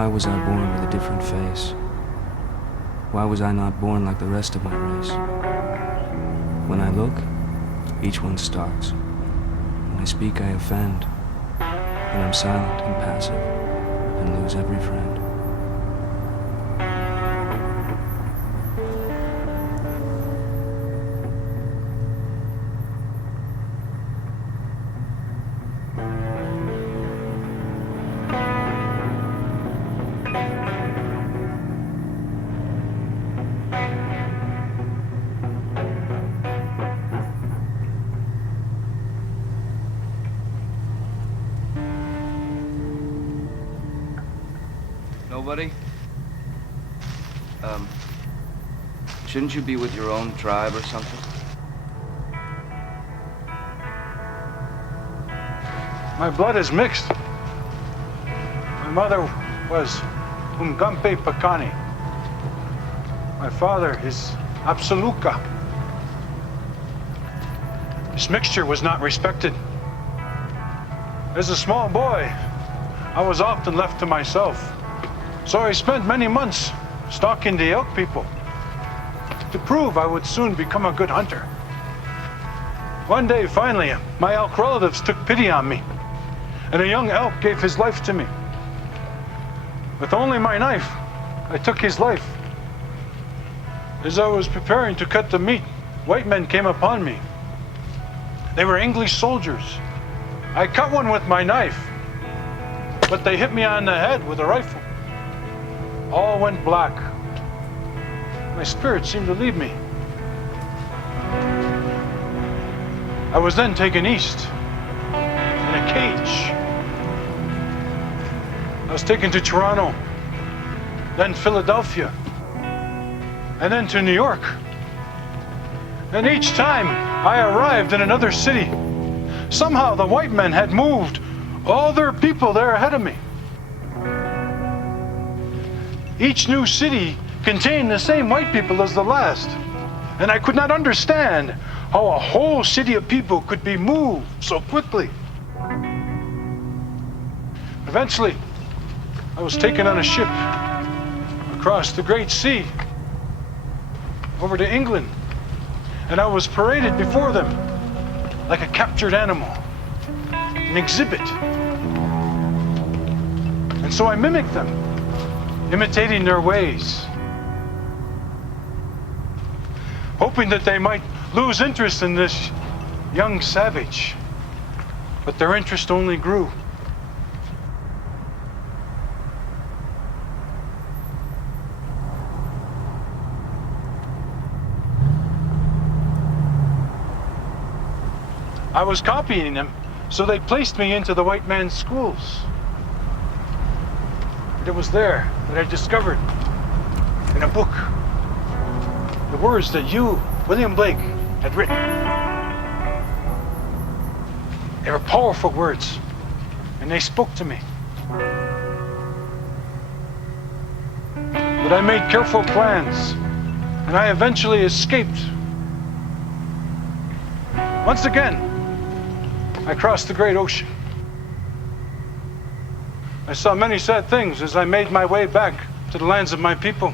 Why was I born with a different face? Why was I not born like the rest of my race? When I look, each one stalks. When I speak, I offend. When I'm silent and passive, and lose every friend. Nobody? Shouldn't you be with your own tribe or something? My blood is mixed. My mother was Umgampe Pakani. My father is Absoluka. This mixture was not respected. As a small boy, I was often left to myself. So I spent many months stalking the elk people to prove I would soon become a good hunter. One day, finally, my elk relatives took pity on me, and a young elk gave his life to me. With only my knife, I took his life. As I was preparing to cut the meat, white men came upon me. They were English soldiers. I cut one with my knife, but they hit me on the head with a rifle. All went black. My spirit seemed to leave me. I was then taken east in a cage. I was taken to Toronto, then Philadelphia, and then to New York. And each time I arrived in another city, somehow the white men had moved all their people there ahead of me. Each new city contained the same white people as the last, and I could not understand how a whole city of people could be moved so quickly. Eventually, I was taken on a ship across the Great Sea over to England, and I was paraded before them like a captured animal, an exhibit. And so I mimicked them, imitating their ways, hoping that they might lose interest in this young savage. But their interest only grew. I was copying them, so they placed me into the white man's schools. It was there that I discovered, in a book, the words that you, William Blake, had written. They were powerful words, and they spoke to me. But I made careful plans, and I eventually escaped. Once again, I crossed the great ocean. I saw many sad things as I made my way back to the lands of my people.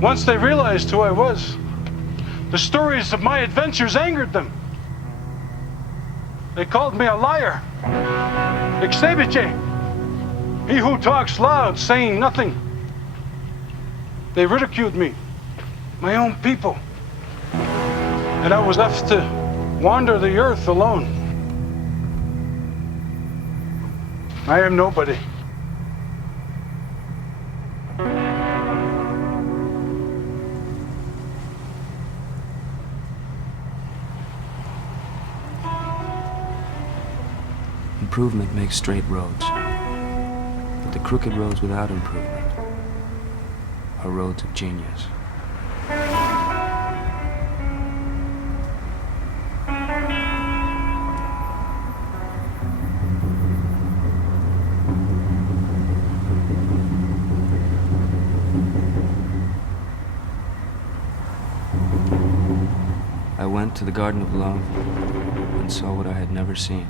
Once they realized who I was, the stories of my adventures angered them. They called me a liar, Exebiche, he who talks loud, saying nothing. They ridiculed me, my own people, and I was left to wander the earth alone. I am nobody. Improvement makes straight roads, but the crooked roads without improvement are roads of genius. I went to the Garden of Love and saw what I had never seen.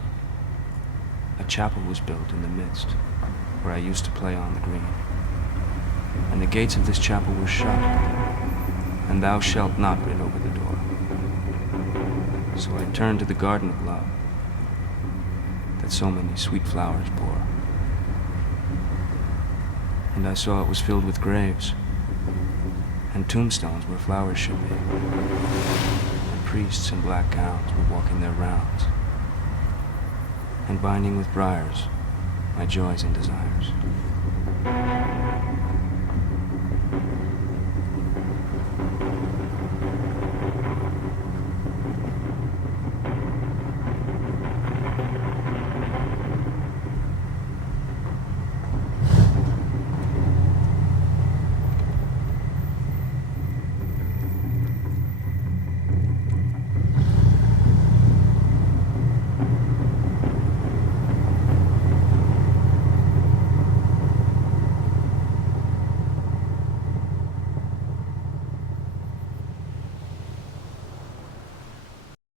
A chapel was built in the midst, where I used to play on the green. And the gates of this chapel were shut, and thou shalt not writ over the door. So I turned to the garden of love that so many sweet flowers bore. And I saw it was filled with graves, and tombstones where flowers should be, and priests in black gowns were walking their rounds, and binding with briars my joys and desires.